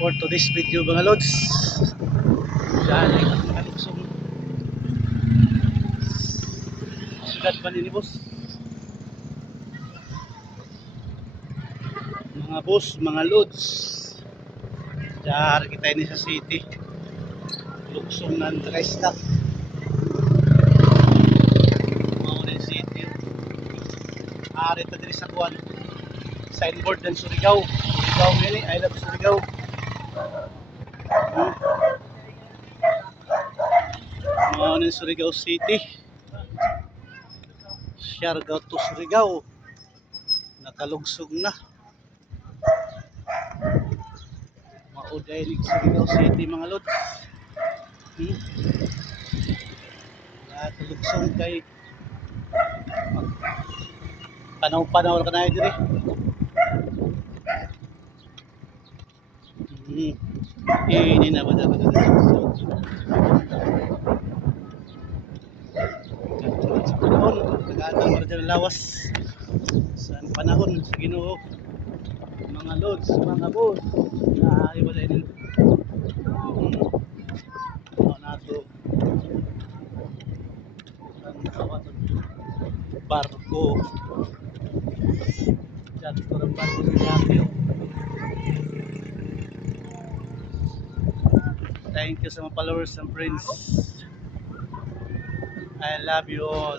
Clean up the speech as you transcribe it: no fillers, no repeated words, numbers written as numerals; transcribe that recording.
for today's video mga lods. Diyan ay nakaluksong sudad Panilibos. Mga boss, mga lods, diyan kita ini sa city luksong ng Tristak Maunin City. Ari pa diri sa kuwan signboard ng Surigao nini, I love Surigao. Maunin Surigao City. Siargao to Surigao, nakalugsog na. Mauday ni Surigao City mga lods. Nakalugsog kay panaw-panaw ka na diri. Ini na ba dapat sa panahon, nag-aadang para dyan lawas sa panahon sa Ginoo. Mga lods, mga boss, iba sa inyo nato ang kawat barko dyan ko rin barko sa Yamio. Thank you sa mga followers and friends. I love you all.